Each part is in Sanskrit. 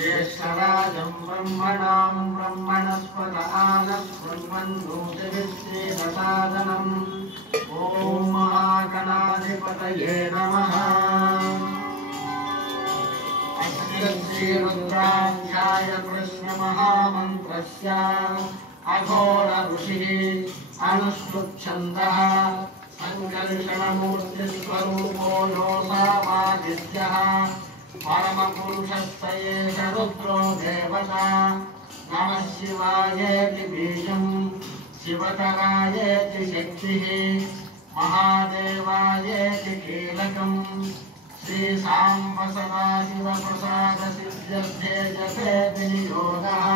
ज्येष्ठराजं ब्रह्मणां ब्रह्मणस्पत आनस्ब्रह्मण्डोतिविश्वेदसादनम् ॐ महागणाधिपतये नमः। श्रीरुद्राख्याय कृष्णमहामन्त्रस्य अघोर ऋषिः अनुष्ठुप्छन्दः संकर्षणमूर्तिस्वरूपो योऽसामादित्यः परमपुरुषस्य एष रुद्रो देवता। नमः शिवायेति बीजं शिवतरायेति शक्तिः महादेवायेति कीलकम् श्रीसाम्ब सदाशिवप्रसादसिद्ध्यर्थे जपेति नियोगः।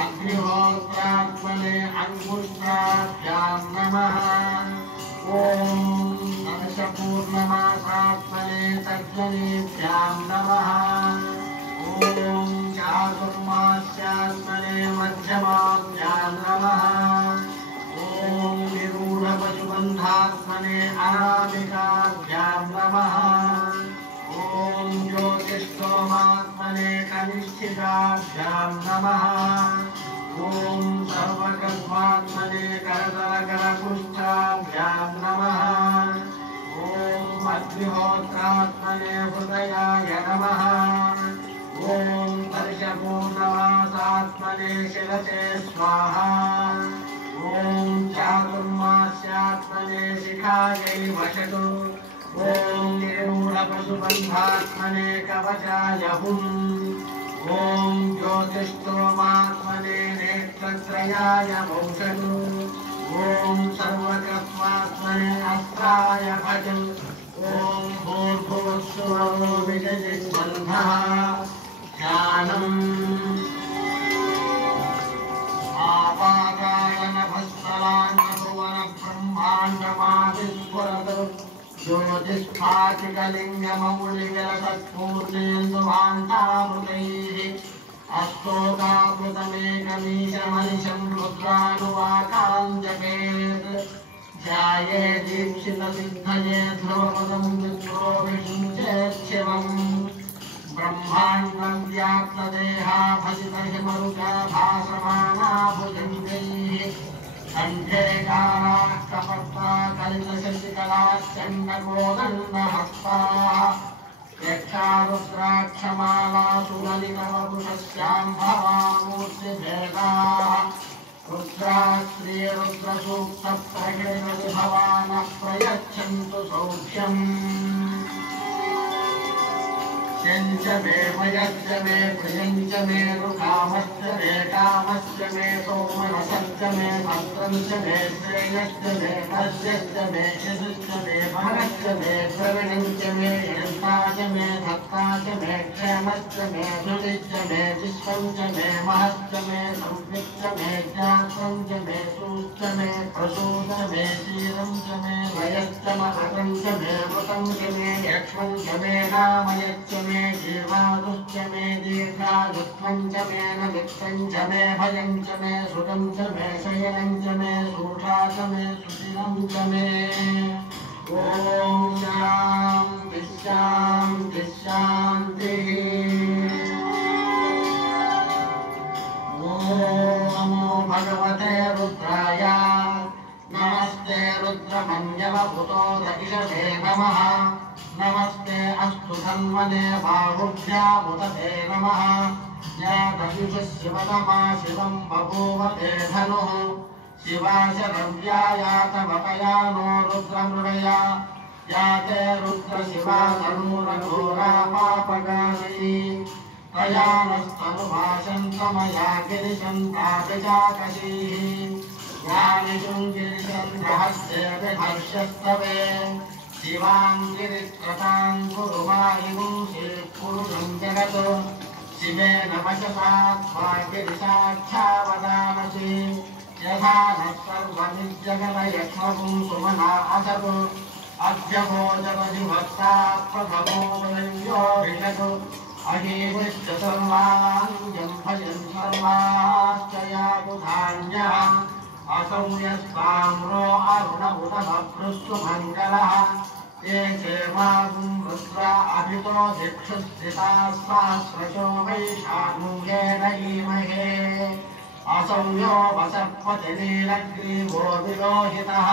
अग्निहोत्रात्मने अंगुष्ठाभ्यां नमः। ॐ नमशपूर्णमासात्मने तर्जनीभ्यां नमः। ॐ चातुर्मास्यात्मने मध्यमाभ्यां नमः। ॐ निरूढपशुबन्धात्मने अनामिकाभ्यां नमः। ॐ ज्योतिष्ठोमात्मने कनिष्ठिकाभ्यां नमः। ॐ सर्वकर्मात्मने करतलकरकुष्ठाभ्यां नमः। ॐ अग्निहोत्रात्मने हृदयाय नमः। ॐ वर्षपूर्णमासात्मने शिरसे स्वाहा। ॐ चातुर्मास्यात्मने शिखायै वषटु। ॐ निरूढपशुबन्धात्मने कवचाय हुम्। ॐ ज्योतिष्ठोमात्मने नेत्रत्रयाय वौषटु। ॐ सर्वकर्मात्मने अस्त्राय भजम्। ॐ भूर्भुवस्सुवो विजयिस्वन्धः ध्यानम्। आपातायनभस्फलान्यभुवनब्रह्माण्डमादिस्फुरतु ज्योतिष्पाटिकलिङ्गमौलिविलसत्पूर्णेन्दुवान्तामृतैः अस्तोकामृतमेकमीशमनिशं रुद्रानुवाकाञ्जपेत्। ध्यायेदीक्षितसिद्धये ध्रुवपदं विप्रो विषुञ्चेच्छिवम्। ब्रह्माण्डं व्याप्तदेहाभजितहिमरुचा भासमाना भुजङ्गैः। कण्ठे कालाः कपर्ता कलितशशिकलाश्चण्डकोदण्डहस्ताः। यक्षारुद्राक्षमालासुललितवपुषस्याम्भवामूर्तिभेदाः। रुद्राश्रीरुद्रसूक्तप्रहिणविभवानः प्रयच्छन्तु सौख्यम्। यञ्च मे मयश्च मे प्रियञ्च मे रुकामश्च मे कामश्च मे सोमनसश्च मे भद्रञ्च मे श्रेयश्च मे भस्यश्च मे यशश्च मे भरश्च मे द्रविणञ्च मे यन्ता च मे धत्ता च मे क्षेमश्च मे धृतिश्च मे विश्वं च मे महश्च मे संविच्च मे ज्ञातं च मे सूश्च मे प्रसूत मे क्षीरं च मे वयश्च महतं च मे मृतं च मे यक्ष्मं च मे नामयश्च मे जीवादुश्च मे दीर्घायुत्वं च मे न वित्तं च मे भयं च मे सुखं च मे शयनं च मे सूषा च मे सुशिरं च मे। ॐ शान्तिः शान्तिः शान्तिः। ॐ नमो भगवते रुद्राय। नमस्ते रुद्रमन्यवभूतोदगिषते नमः। नमस्ते अस्तु धन्वने बाहुभ्यामुदते नमः। यादयुषशिवतमा शिवं बभूव ते धनुः। शिवाशरव्याया तव तया नो रुद्रमृडया। या ते रुद्रशिवा तनूरघोरा पापगामिनी। तया नस्तनुभाषन्तमया गिरिशन्ताभिजाकशीः। यानिषुं गिरिशन्धहस्ते विभर्षस्तवे। शिवां गिरित्रतां कुरु माहिमुं श्रीपुरुषं जगत्। शिवेन वचसा स्वागिरिसाख्यावदानसि यथा नः सर्वमिज्जगदयक्ष्मपुं सुमना असतु अद्य भोजपतिभक्ता प्रथमो वदन्योऽभिषतु अहीविश्च सर्वान् जम्भयन् सर्वाश्च यातु धान्यः असौ यस्ताम्रो अरुणबुधभृस्तु मङ्गलः ये क्षेमागुं रुद्रा अभितो दिक्षुस्थिताः सहस्रशो वैशाखुङ्गेन ईमहे असौ यो वसत्पतिनीलग्रीवो विलोहितः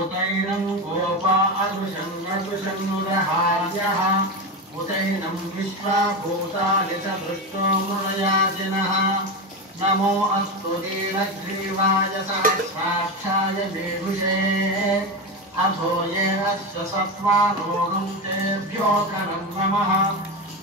उतैनं गोपा अदृशन्नदृशन्नुदहार्यः उतैनं विश्वाभूतानि च दृष्टो मृळयाजिनः नमो अस्तु नीलग्रीवाय सहस्राक्षाय मेघुषे अथो ये अस्य सत्त्वानोऽहं तेभ्यो करं नमः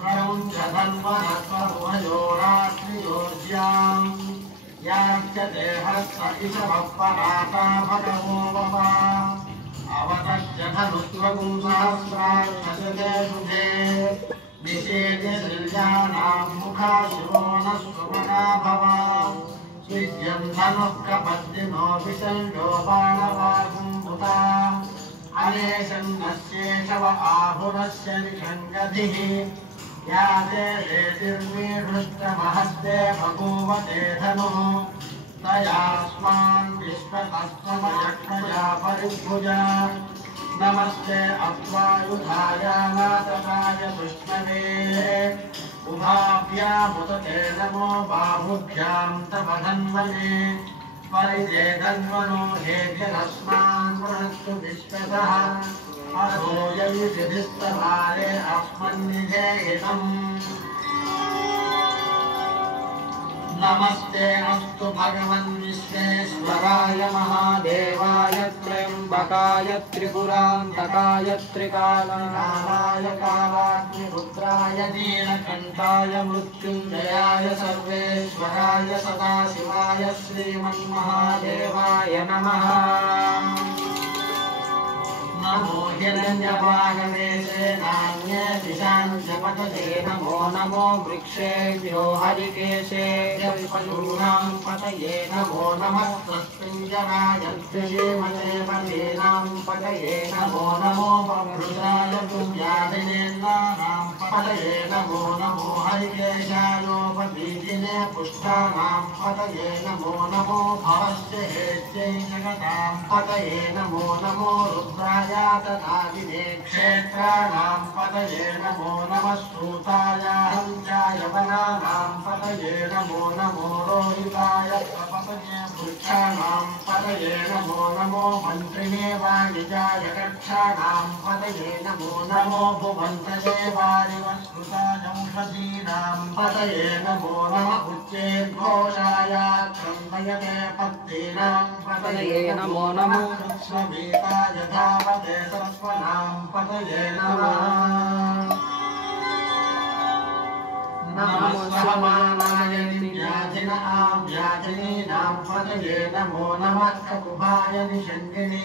प्रयुञ्च धन्वनः सर्वयो रात्रियोज्याम् याच्यते हस्त इषवः पराता भगवो वव अवतश्च धनुष्वगुं सहस्राक्षसते शुभे निषेध्यसृजानां मुखा शिवो नः सुमना भव स्विद्यं धनुः कपद्दिनो विसर्जो बाणवागुं पुता अनेशन्नस्येषव आहुरस्य निषङ्गतिः याते हेतिर्वीढुष्टमहस्ते बभूवते धनुः तयास्मान् विश्वतस्तमयक्ष्मया परिभुजा नमस्ते अप्वायुधाय नाथकाय विष्णवे उभाभ्यामुदते नमो बाहुभ्यां तव धन्वने परिजेधन्वनो हेभ्यरस्मान् वृणस्तु विश्वतः अधो ययुधिस्तभारे अस्मन्निधेयिनम् नमस्ते अस्तु भगवन् विश्वेश्वराय महादेवाय त्र्यम्बकाय त्रिपुरान्तकाय त्रिकालाय कालाग्निरुद्राय नीलकण्ठाय मृत्युञ्जयाय सर्वेश्वराय सदाशिवाय श्रीमन्महादेवाय नमः नमो हिरण्यपागवेशे नान्ये दिशाञ्चपतये नमो नमो वृक्षेभ्यो हरिकेशेभ्यो पशूनां पतये नमो नमः तस्मिञ्जराय श्रीमदेवतीनां पतये नमो नमो बभ्रुताय पुण्यादिनेन्द्राणां पतये नमो नमो हरिकेशायोपबीजिने पुष्टानां पतये नमो नमो भवस्य हेत्यै जगतां पतये नमो नमो रुद्राय तथा विदे क्षेत्राणां पतये नमो नमः सूताय हंसाय वनानां पतये नमो नमो रोहिताय पतये वृक्षाणां पतये नमो नमो मन्त्रिणे वाणिजाय कक्षाणां पतये नमो नमो भुवन्तदेवाय वस्कृताय औषधीनां पतये नमो नमः उच्चैर्घोषाय क्रन्दयते पत्नीनां पतये नमो नमः स्वमेताय धावते सर्वनां पतये नमः नमस्वमानाय निव्याधिन आव्याधिनीनां पतये नमो नमः ककुभाय निषङ्गिने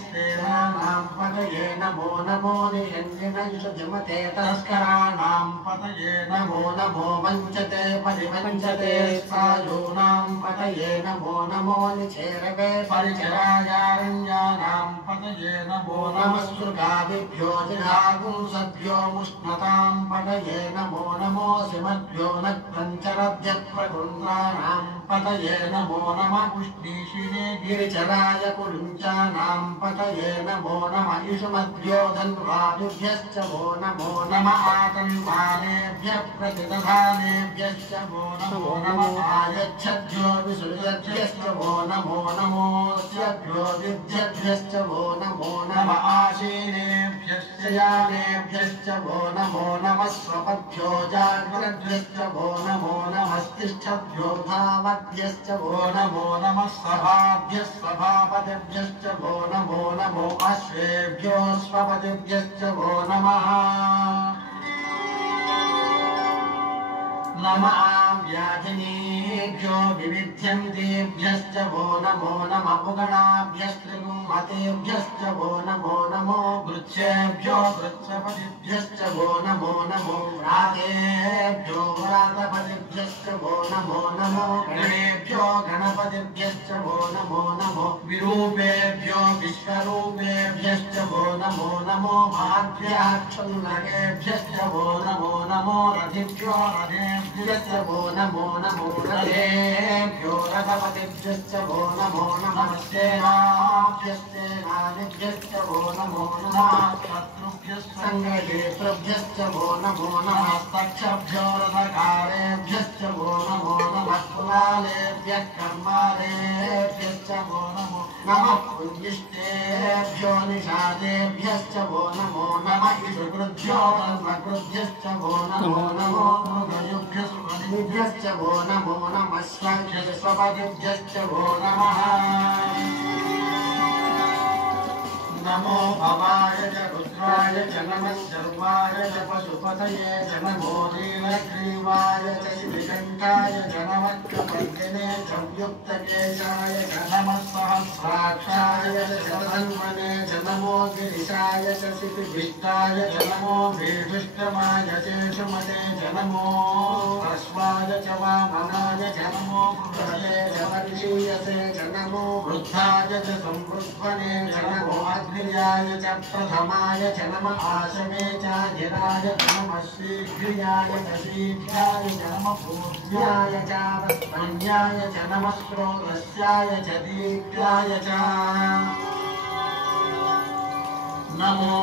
स्तेनानां पतये नमो नमो निषङ्गिनयुषजमते तस्कराणां पतये नमो नमो वञ्चते परिवञ्चते सायूनां पतये नमो नमो निचेरवे परिचरायारण्यानां पतये नमो नमः सुगादिभ्यो जिहागुंसभ्यो मुष्णतां पतये नमो नमो सिमभ्यो नक्पञ्चरभ्यप्रकुन्द्राणां पतये नमो नमः पुष्णीशिने गिरिचराय कुरुञ्चानां पतये नमो नमः इषुमभ्यो धन्वादिभ्यश्च वो नमो नमः आतन्वानेभ्यः प्रतिदधानेभ्यश्च वो नमो नमः आयच्छद्भ्यो विसृजद्भ्यश्च वो नमो नमोऽस्यभ्यो विद्यद्भ्यश्च वो नमो नमः आशीनेभ्यश्च यानेभ्यश्च वो नमो नमः स्वपद्भ्यो जाग्रद्भ्यश्च वो नमो नमस्तिष्ठभ्यो धावद्भ्यश्च वो नमो नमः सभाभ्यः सभापतिभ्यश्च वो नमो नमो अश्वेभ्यो स्वपतिभ्यश्च वो नमः नमः व्याधिनेभ्यो विविध्यन्तेभ्यश्च वो नमो नमः पुगणाभ्यस्त्रिगुम्हतेभ्यश्च वो नमो नमो वृक्षेभ्यो वृक्षपतिभ्यश्च वो नमो नमो व्रातेभ्यो व्रातपतिभ्यश्च वो नमो नमो गणेभ्यो गणपतिभ्यश्च वो नमो नमो विरूपेभ्यो विश्वरूपेभ्यश्च वो नमो नमो भाग्याक्षुन्नरेभ्यश्च वो नमो नमो रथिभ्यो रथेभ्यश्च वो नमो नमो रथेभ्यो रथपतिभ्यश्च वो नमो नमः सेनाभ्यश्चेनादिभ्यश्च वो नमो नमः शत्रुभ्यश्च सङ्ग्रहेतृभ्यश्च वो नमो नमः तक्षभ्यो रथकारेभ्यश्च वो नमो नमः कुलालेभ्यः कर्मालेभ्यश्च वो नमो नमः पुञ्जिष्टेभ्यो निषादेभ्यश्च वो नमो नमः इषुकृभ्यो कर्मकृभ्यश्च वो नमो नमो मृगयुभ्यश्च वो नमो नमः स्वभ्यश्वपतिभ्यश्च वो नमः नमो भवाय च रुद्राय च नमः सर्वाय च पशुपतये च नमो नीलग्रीवाय च श्रीकण्ठाय च नमः कपर्दिने च व्युक्तकेशाय च नमः सहस्राक्षाय च शतधन्वने च नमो गिरिशाय च शितिभिष्टाय च नमो भीष्टमाय चेषुमते च नमो अश्वाय च वामनाय च नमो कृतये च वर्षीयसे च नमो वृद्धाय च संवृद्ध्वने च नमो अग्नियाय च प्रथमाय च नमः आशवे च गिराय च नमः शीघ्रियाय च शीघ्राय च नमः पूर्व्याय च वस्पन्याय च नमः स्रोतस्याय च दीर्घाय च नमो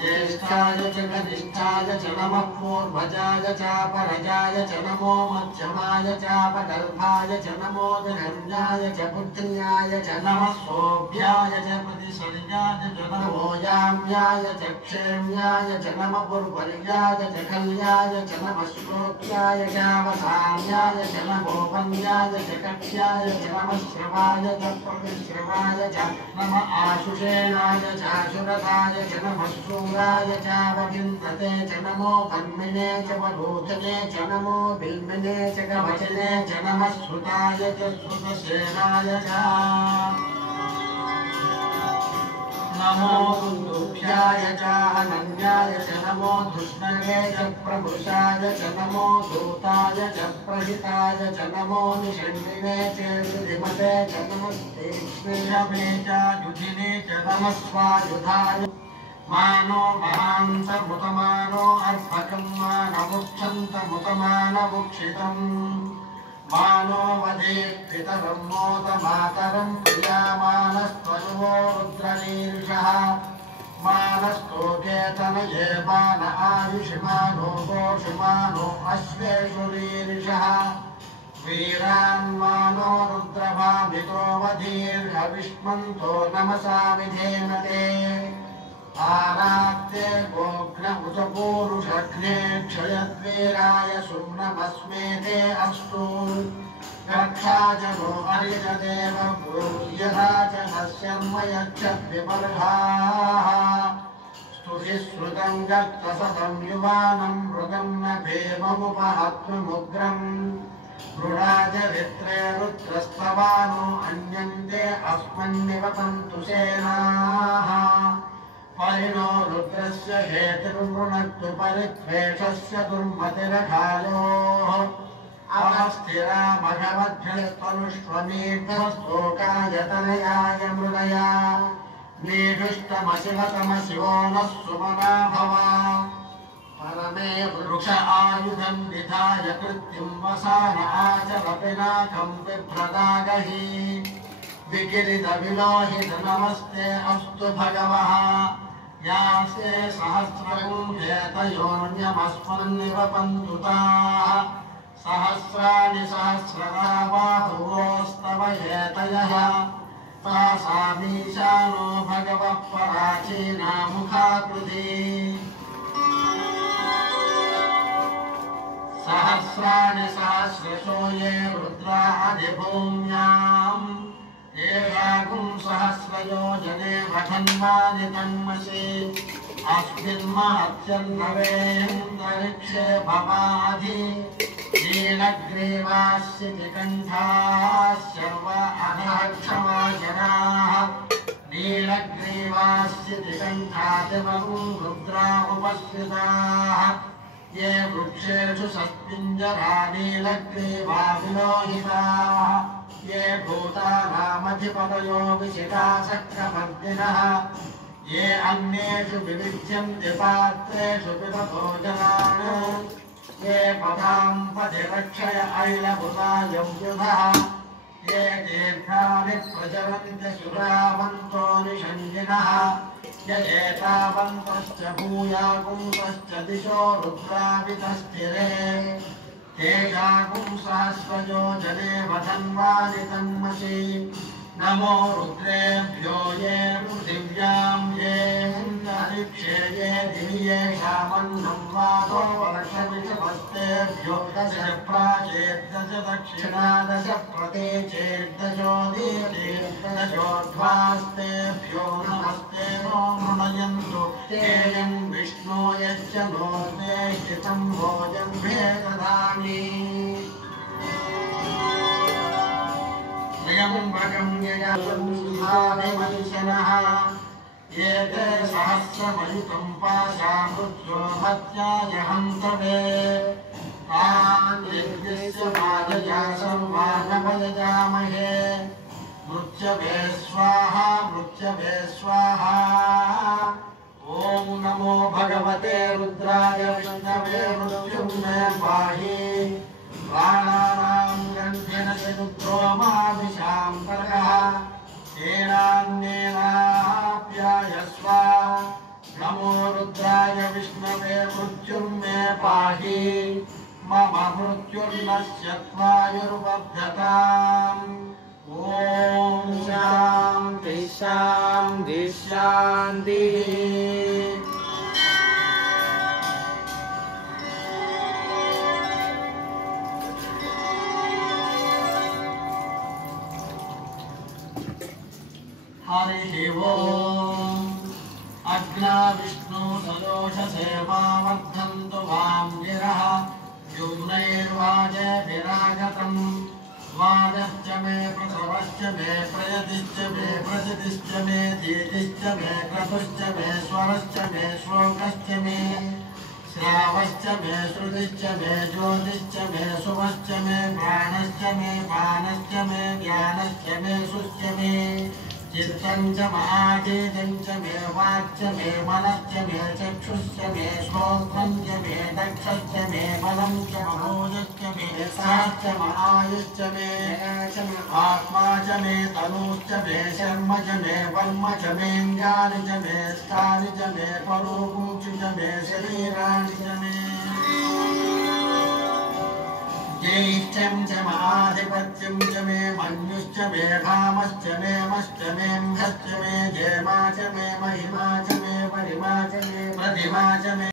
ज्येष्ठाय च कनिष्ठाय च नमः पूर्वजाय च परजाय च नमो मध्यमाय च अपगर्भाय च नमो धनञ्जाय च पुत्र्याय च नमः सोऽभ्याय च प्रतिशल्याय च नमो याम्याय च क्षेम्याय च नमः पुर्वर्याय च कल्याय च नमः श्रोत्याय च अवसाम्याय च नमो वन्याय च कक्ष्याय च नमः श्रवाय च प्रतिश्रवाय च नमः आशुषेणाय च आशुरथाय च नमः शूराय च वकिन्तते च नमो कर्मिणे च वरोधने च नमो बिल्मिने च कवचने च नमः श्रुताय च श्रुतसेनाय च नमो दुन्दुभ्याय च अनन्याय च नमो धुष्णवे च प्रभुषाय च नमो दूताय च प्रहिताय च नमो निषण्डिने च श्रीमते च नमस्ते च युधिने च नमः स्वायुधाय मानो महान्तमुतमानो अर्भकं मानवुक्षन्तमुतमानवुक्षितम् मानो वधेत्पितरं मोदमातरं प्रियामानस्त्वनुवो रुद्रनीर्षः मानस्तोकेतनये मान आयुषिमानो गोषिमानो अश्वेषु रीर्षः वीरान्मानो रुद्रभाभितो वधीर्हविष्मन्तो नमसा विधेमते आरात्ते गोघ्न उतपूरुषघ्ने क्षयद्वीराय सुम्नमस्मेते अस्तु रक्षाजनो अर्यजदेव यथा च नश्यन्मयच्छद्विपर्हाः स्तुभिः श्रुतं गत्तसतं युवानं मृगं न भेममुपहत्वमुग्रम् मृडाजरित्रे रुद्रस्तवानो अन्यन्ते अस्मन्निवतन्तु सेनाः परिणो रुद्रस्य हेतुर्मृणक्तु परित्वेषस्य दुर्मतिरघायोः अवस्थिरा भगवद्भिस्तनुष्वमीढस्तोकायतनयाय मृदया नीढुष्टमशिवतमशिवो नः सुमना भव परमे वृक्ष आयुधं निधाय कृत्तिं वसान आचरपिनाकं बिभ्रदागहि विकिरितविलोहित नमस्ते अस्तु भगवः यास्ते सहस्रगुंहेतयोन्यमस्मन्निवपन्तु ताः सहस्राणि सहस्रदा बाहुवोस्तव हेतयः तासामीशानो भगवः पराचीना मुखाकृति सहस्राणि सहस्रशो ये रुद्रादिभूम्याम् एकागुं सहस्रयोजने वठन्वानि तन्मसि अस्मिन्महत्यन्नवेऽन्तरिक्षे भवाधि नीलग्रीवास्यतिकण्ठाः सर्व अनाक्षमाजनाः नीलग्रीवास्यतिकण्ठादिवगुं रुद्रामुपस्थिताः ये वृक्षेषु सस्मिञ्जरा नीलग्रीवा विलोहिताः ये भूतानामधिपतयो विशिता चक्रवर्तिनः ये अन्येषु विविच्यन्ते पात्रेषु पिबतो जनान् ये पदां पथिरक्षय ऐलभुतायं युधः ये दीर्घानि प्रचरन्ति सुरावन्तो निषञ्जिनः य एतावन्तश्च भूयागुंसश्च दिशो रुद्रावितस्थिरे तेजागुं सहस्रजो जने वधन्वानि तन्मसि नमो रुद्रेभ्यो ये पृथिव्यां ये अन्तरिक्षे ये दिवि येषामन्नं वातो वर्षमिषभस्तेभ्यो दश प्राचेर्दश दक्षिणा दश प्रतीचेर्दशोदीचेर्दशोर्ध्वास्तेभ्यो नमस्ते नो मृणयन्तु तेयं विष्णो यच्च नो ते हितं भोजं भेदधामि त्र्यम्बकं यजामहे ये ते सहस्रमयुतं पाशामृत्यो हत्याय हन्तवे तान् यज्ञस्य मायया सर्वानवयजामहे मृत्यवे स्वाहा मृत्यवे स्वाहा ॐ नमो भगवते रुद्राय विष्णवे मृत्युञ्जय पाहि प्राणानां गन्धनस्य रुद्रो माविशाम्बरः येनान्येनाप्यायस्व नमो रुद्राय विष्णवे मृत्युं मे पाहि मम मृत्युर्नश्य त्वायुर्बध्यताम् ॐ शान्ति शान्ति शान्तिः हरिः ओम् अग्ना विष्णु सदोषसेवावर्धन्तु वां गिरः युम्नैर्वाजभिरागतम् वाजश्च मे प्रसवश्च मे प्रयतिश्च मे प्रसिद्धिश्च मे धीतिश्च मे क्रतुश्च मे स्वरश्च मे श्लोकश्च मे श्रावश्च मे श्रुतिश्च मे ज्योतिश्च मे शुभश्च मे प्राणश्च मे पानश्च मे ज्ञानश्च मे सुश्च मे चित्तं च महाचेतं च मे वाक्च मे मनश्च मे चक्षुश्च मे श्रोत्रं च मे दक्षश्च मे बलं च मनोजश्च मे सहश्च महायुश्च मे आत्मा च मे तनुश्च मे शर्म च मे वर्म च मेऽङ्गानि च मे स्थानि च मे परोपुंसि च मे शरीराणि च मे ज्येष्ठं च महाधिपत्यं च मे मन्युश्च मे भामश्च मे मश्च मे म्भश्च मे जयमा च मे महिमा च मे परिमा च मे प्रतिमा च मे